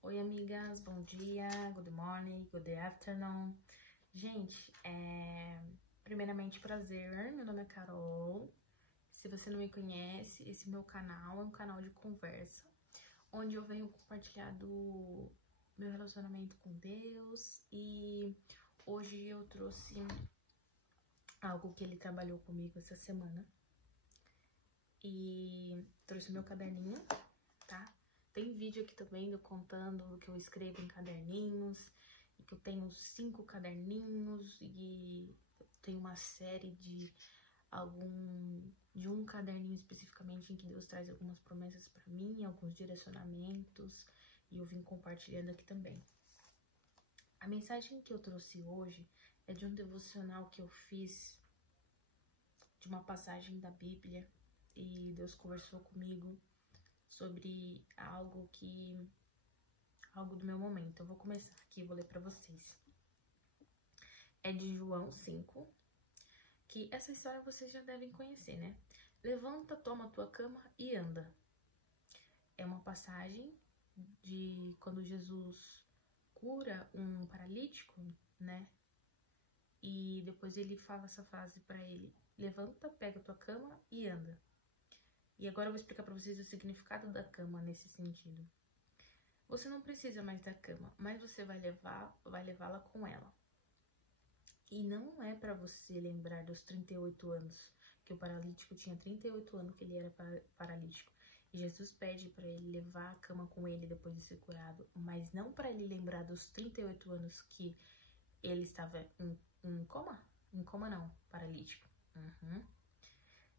Oi, amigas, bom dia, good morning, good afternoon. Gente, primeiramente prazer, meu nome é Carol. Se você não me conhece, esse meu canal é um canal de conversa, onde eu venho compartilhar do meu relacionamento com Deus. E hoje eu trouxe algo que ele trabalhou comigo essa semana. E trouxe o meu caderninho, tá? Tem vídeo aqui também eu contando o que eu escrevo em caderninhos, e que eu tenho 5 caderninhos, e tem uma série de um caderninho especificamente em que Deus traz algumas promessas pra mim, alguns direcionamentos, e eu vim compartilhando aqui também. A mensagem que eu trouxe hoje é de um devocional que eu fiz de uma passagem da Bíblia, e Deus conversou comigo sobre algo do meu momento. Eu vou começar aqui, vou ler pra vocês. É de João 5, que essa história vocês já devem conhecer, né? Levanta, toma tua cama e anda. É uma passagem de quando Jesus cura um paralítico, né? E depois ele fala essa frase pra ele: levanta, pega tua cama e anda. E agora eu vou explicar pra vocês o significado da cama nesse sentido. Você não precisa mais da cama, mas você vai levá-la com ela. E não é pra você lembrar dos 38 anos, que o paralítico tinha 38 anos que ele era paralítico. E Jesus pede pra ele levar a cama com ele depois de ser curado, mas não pra ele lembrar dos 38 anos que ele estava em coma? Em coma não, paralítico.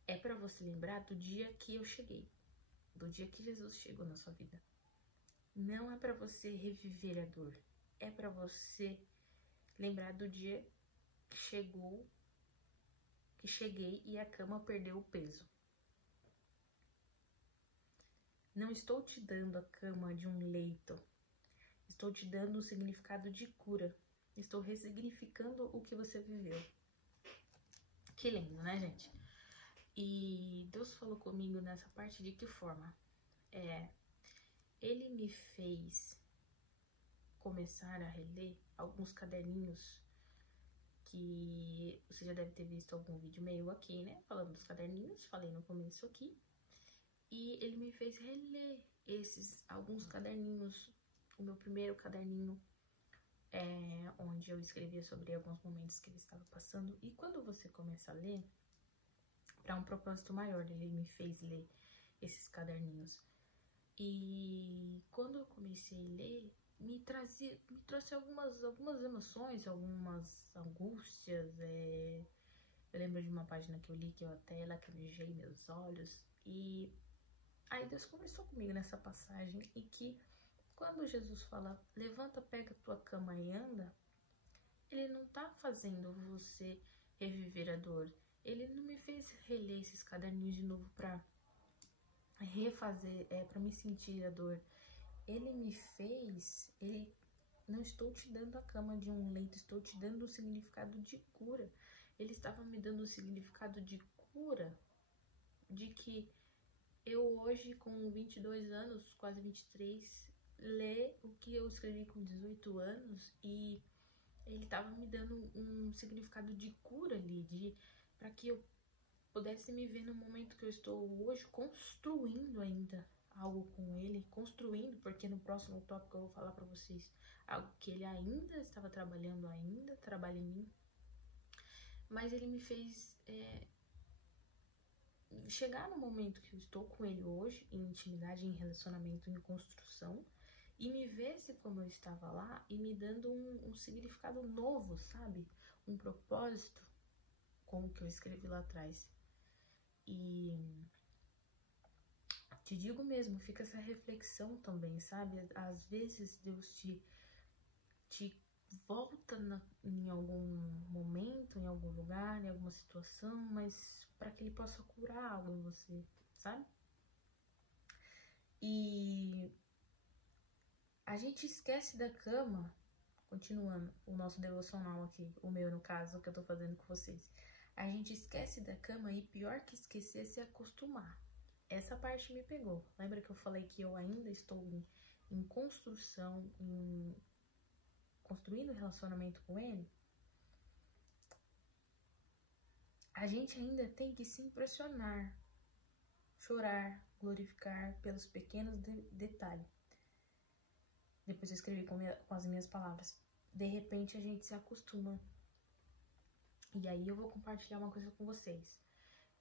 É pra você lembrar do dia que eu cheguei, do dia que Jesus chegou na sua vida. Não é pra você reviver a dor, é pra você lembrar do dia que cheguei e a cama perdeu o peso. Não estou te dando a cama de um leito, estou te dando o significado de cura, estou ressignificando o que você viveu. Que lindo, né, gente? E Deus falou comigo nessa parte de que forma? Ele me fez começar a reler alguns caderninhos que você já deve ter visto algum vídeo meu aqui, né? Falando dos caderninhos, falei no começo aqui. E ele me fez reler alguns caderninhos. O meu primeiro caderninho onde eu escrevia sobre alguns momentos que ele estava passando. E quando você começa a ler, para um propósito maior, ele me fez ler esses caderninhos. E quando eu comecei a ler, me trouxe algumas emoções, algumas angústias. Eu lembro de uma página que eu li que eu até lacrimejei meus olhos. E aí Deus conversou comigo nessa passagem, e que quando Jesus fala, levanta, pega tua cama e anda, ele não tá fazendo você reviver a dor. Ele não me fez reler esses caderninhos de novo pra refazer, pra me sentir a dor. Não estou te dando a cama de um leito, estou te dando o significado de cura. Ele estava me dando o significado de cura, de que eu hoje, com 22 anos, quase 23, lê o que eu escrevi com 18 anos, e ele estava me dando um significado de cura ali, para que eu pudesse me ver no momento que eu estou hoje, construindo ainda algo com ele, porque no próximo tópico eu vou falar para vocês algo que ele ainda estava trabalhando, ainda trabalha em mim, mas ele me fez chegar no momento que eu estou com ele hoje, em intimidade, em relacionamento, em construção, e me ver-se como eu estava lá, e me dando um significado novo, sabe? Um propósito com o que eu escrevi lá atrás. E te digo mesmo, fica essa reflexão também, sabe? Às vezes Deus te volta em algum momento, em algum lugar, em alguma situação, mas para que ele possa curar algo em você, sabe? E a gente esquece da cama, continuando o nosso devocional aqui, o meu no caso, que eu tô fazendo com vocês. A gente esquece da cama, e pior que esquecer é se acostumar. Essa parte me pegou. Lembra que eu falei que eu ainda estou em construção, em construindo relacionamento com Ele, a gente ainda tem que se impressionar, chorar, glorificar pelos pequenos detalhes. Depois eu escrevi com as minhas palavras. De repente a gente se acostuma. E aí eu vou compartilhar uma coisa com vocês.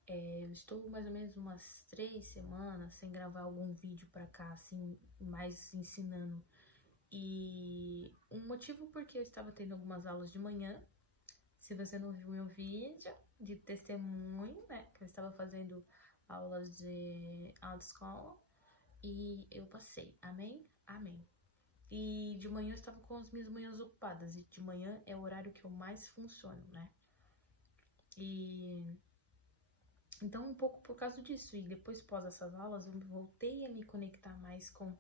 Eu estou mais ou menos umas 3 semanas sem gravar algum vídeo pra cá, assim, mais ensinando. E um motivo porque eu estava tendo algumas aulas de manhã. Se você não viu meu vídeo de testemunho, né, que eu estava fazendo aulas de autoescola e eu passei, amém? Amém. E de manhã eu estava com as minhas manhãs ocupadas, e de manhã é o horário que eu mais funciono, né? E então, um pouco por causa disso, e depois pós essas aulas, eu voltei a me conectar mais com,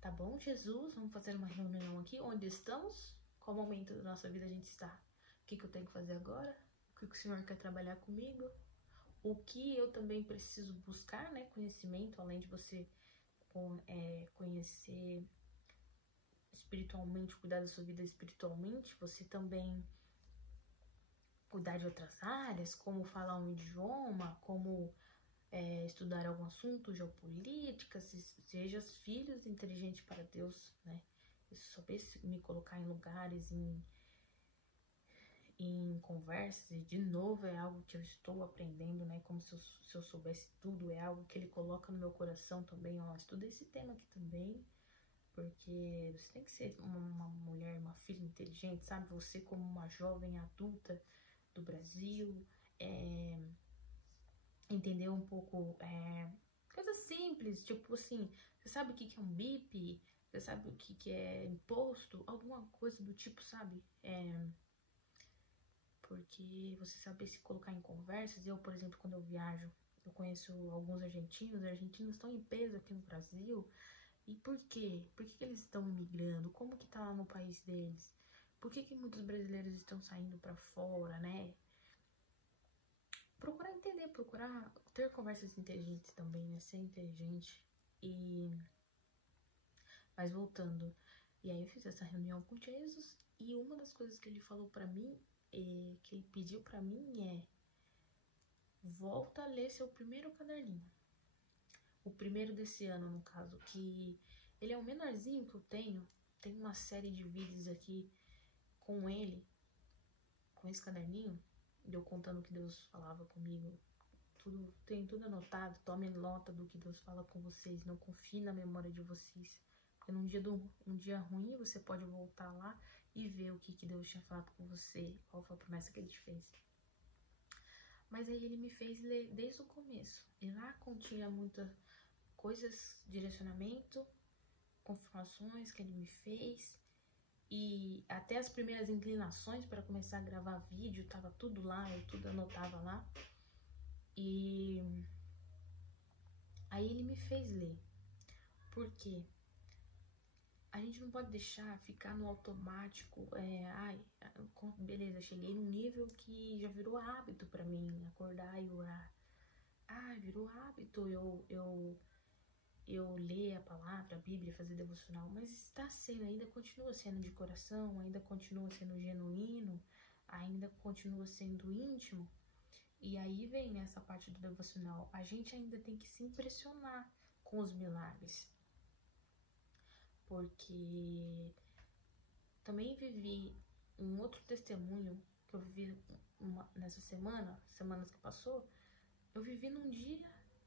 tá bom, Jesus, vamos fazer uma reunião aqui, onde estamos? Qual momento da nossa vida a gente está? O que eu tenho que fazer agora? O que o Senhor quer trabalhar comigo? O que eu também preciso buscar, né? Conhecimento, além de você conhecer espiritualmente, cuidar da sua vida espiritualmente, você também cuidar de outras áreas, como falar um idioma, como estudar algum assunto, geopolítica, seja filhos inteligentes para Deus, né? Saber me colocar em lugares, em conversas, e de novo é algo que eu estou aprendendo, né? Como se eu soubesse tudo, é algo que ele coloca no meu coração também, ó, estuda esse tema aqui também, porque você tem que ser uma mulher, uma filha inteligente, sabe? Você como uma jovem adulta do Brasil, entender um pouco coisas simples, tipo assim, você sabe o que é um BIP? Você sabe o que é imposto? Alguma coisa do tipo, sabe? Porque você saber se colocar em conversas. Eu, por exemplo, quando eu viajo, eu conheço alguns argentinos estão em peso aqui no Brasil. E por quê? Por que eles estão migrando? Como que tá lá no país deles? Por que muitos brasileiros estão saindo pra fora, né? Procurar entender, procurar ter conversas inteligentes também, né? Ser inteligente. Mas voltando, e aí eu fiz essa reunião com Jesus, e uma das coisas que ele falou pra mim, que ele pediu pra mim volta a ler seu primeiro caderninho. O primeiro desse ano, no caso, que ele é o menorzinho que eu tenho. Tem uma série de vídeos aqui com ele, com esse caderninho, eu contando o que Deus falava comigo. Tem tudo anotado, tome nota do que Deus fala com vocês, não confie na memória de vocês. Porque um dia ruim, você pode voltar lá e ver o que Deus tinha falado com você, qual foi a promessa que ele te fez. Mas aí ele me fez ler desde o começo. E lá continha muitas coisas, direcionamento, confirmações que ele me fez. E até as primeiras inclinações para começar a gravar vídeo, tava tudo lá, eu tudo anotava lá. E aí ele me fez ler. Por quê? A gente não pode deixar ficar no automático. Beleza, cheguei num nível que já virou hábito pra mim, acordar e orar. Virou hábito eu ler a palavra, a Bíblia, fazer devocional, mas está sendo, ainda continua sendo de coração, ainda continua sendo genuíno, ainda continua sendo íntimo. E aí vem essa parte do devocional. A gente ainda tem que se impressionar com os milagres. Porque também vivi um outro testemunho que eu vivi nessa semanas que passou. Eu vivi num dia,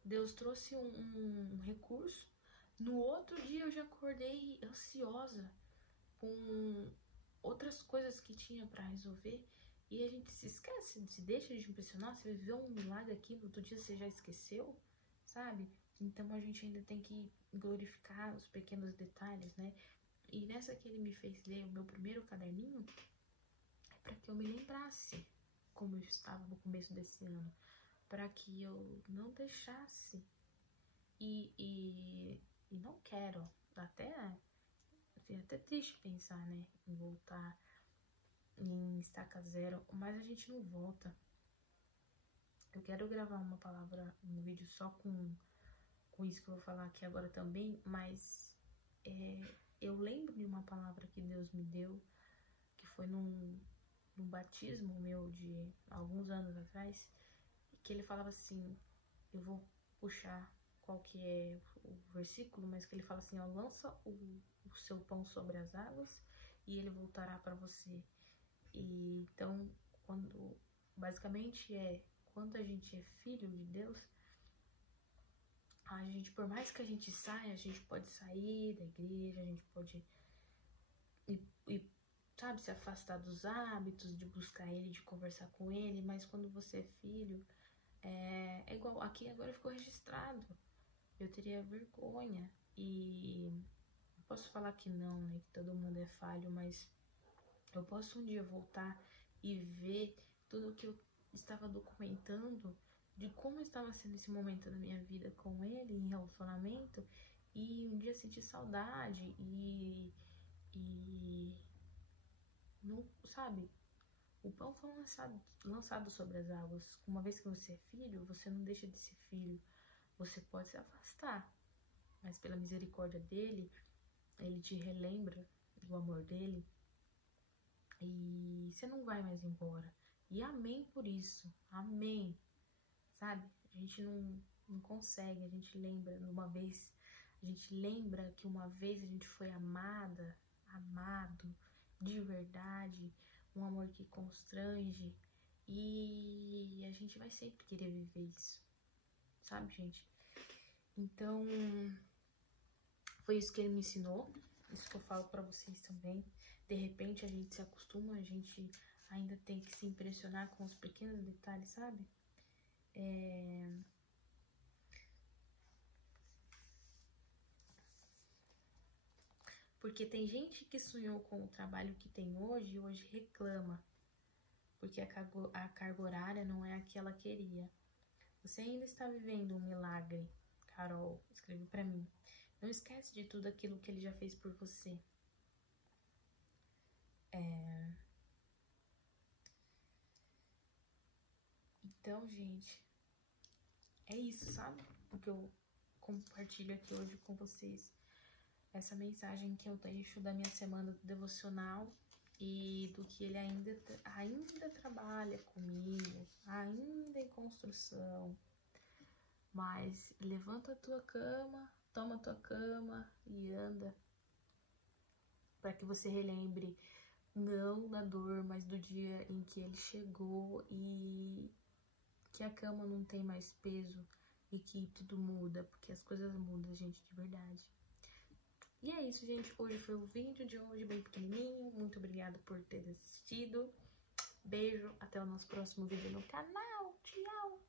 Deus trouxe um recurso. No outro dia eu já acordei ansiosa com outras coisas que tinha para resolver. E a gente se esquece, se deixa de impressionar. Você viveu um milagre aqui, no outro dia você já esqueceu, sabe? Então a gente ainda tem que glorificar os pequenos detalhes, né? E nessa que ele me fez ler o meu primeiro caderninho, é para que eu me lembrasse como eu estava no começo desse ano, para que eu não deixasse e não quero, até triste pensar, né, em voltar em estaca zero, mas a gente não volta. Eu quero gravar uma palavra, um vídeo só com isso que eu vou falar aqui agora também, mas eu lembro de uma palavra que Deus me deu, que foi num batismo meu de alguns anos atrás, que ele falava assim, eu vou puxar qual que é o versículo, mas que ele fala assim, ó, lança o seu pão sobre as águas e ele voltará para você. E então, basicamente quando a gente é filho de Deus, a gente, por mais que a gente saia, a gente pode sair da igreja, a gente pode sabe, se afastar dos hábitos, de buscar ele, de conversar com ele, mas quando você é filho, é igual, aqui agora ficou registrado, eu teria vergonha, e posso falar que não, né, que todo mundo é falho, mas eu posso um dia voltar e ver tudo que eu estava documentando, de como estava sendo esse momento da minha vida com ele, em relacionamento, e um dia sentir saudade e não, sabe, o pão foi lançado sobre as águas. Uma vez que você é filho, você não deixa de ser filho. Você pode se afastar, mas pela misericórdia dele, ele te relembra do amor dele e você não vai mais embora. E amém por isso, amém, sabe? A gente não consegue, a gente lembra a gente lembra que uma vez a gente foi amado de verdade, um amor que constrange, e a gente vai sempre querer viver isso, sabe, gente? Então, foi isso que ele me ensinou, isso que eu falo pra vocês também. De repente a gente se acostuma, a gente ainda tem que se impressionar com os pequenos detalhes, sabe? Porque tem gente que sonhou com o trabalho que tem hoje e hoje reclama, porque a carga horária não é a que ela queria. Você ainda está vivendo um milagre, Carol, escreve pra mim. Não esquece de tudo aquilo que ele já fez por você. Então, gente, é isso, sabe? O que eu compartilho aqui hoje com vocês. Essa mensagem que eu deixo da minha semana do devocional e do que ele ainda trabalha comigo, ainda em construção. Mas levanta a tua cama, toma a tua cama e anda, para que você relembre não da dor, mas do dia em que ele chegou e que a cama não tem mais peso e que tudo muda, porque as coisas mudam, gente, de verdade. E é isso, gente. Hoje foi o vídeo de hoje, bem pequenininho. Muito obrigada por ter assistido. Beijo, até o nosso próximo vídeo no canal. Tchau!